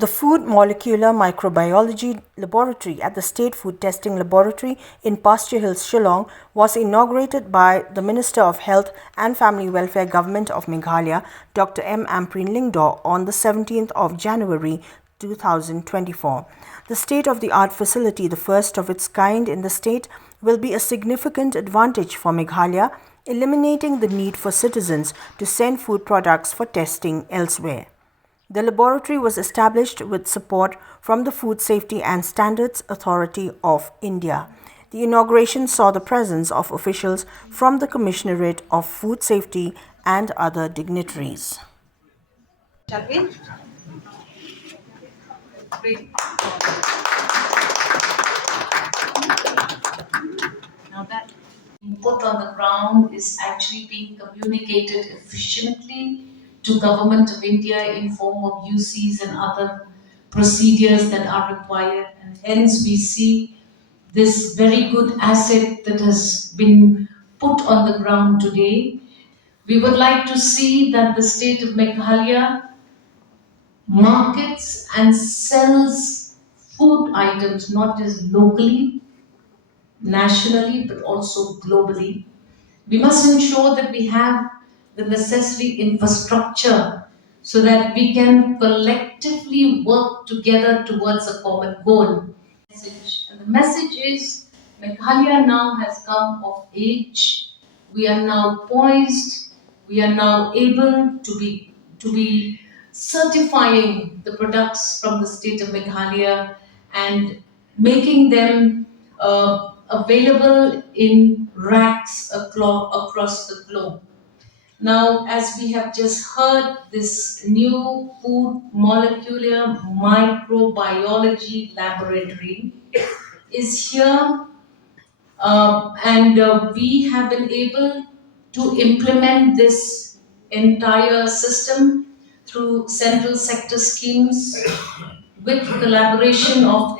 The Food Molecular Microbiology Laboratory at the State Food Testing Laboratory in Pasteur Hills, Shillong was inaugurated by the Minister of Health and Family Welfare Government of Meghalaya, Dr. Ampareen Lyngdoh, on the 17th of January 2024. The state-of-the-art facility, the first of its kind in the state, will be a significant advantage for Meghalaya, eliminating the need for citizens to send food products for testing elsewhere. The laboratory was established with support from the Food Safety and Standards Authority of India. The inauguration saw the presence of officials from the Commissionerate of Food Safety and other dignitaries. Shall we? Great. Now that put on the ground is actually being communicated efficiently to Government of India in form of UCs and other procedures that are required, and hence we see this very good asset that has been put on the ground today. We would like to see that the state of Meghalaya markets and sells food items not just locally, nationally, but also globally. We must ensure that we have the necessary infrastructure so that we can collectively work together towards a common goal. And the message is Meghalaya now has come of age. We are now poised. We are now able to be certifying the products from the state of Meghalaya and making them available in racks across the globe. Now, as we have just heard, this new Food Molecular Microbiology Laboratory is here, and we have been able to implement this entire system through central sector schemes with collaboration of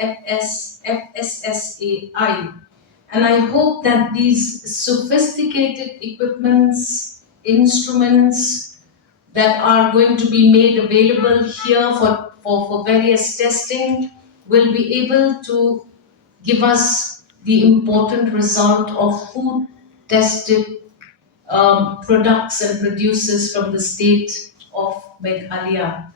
FSSAI. And I hope that these sophisticated equipments, instruments that are going to be made available here for various testing will be able to give us the important result of food tested products and producers from the state of Meghalaya.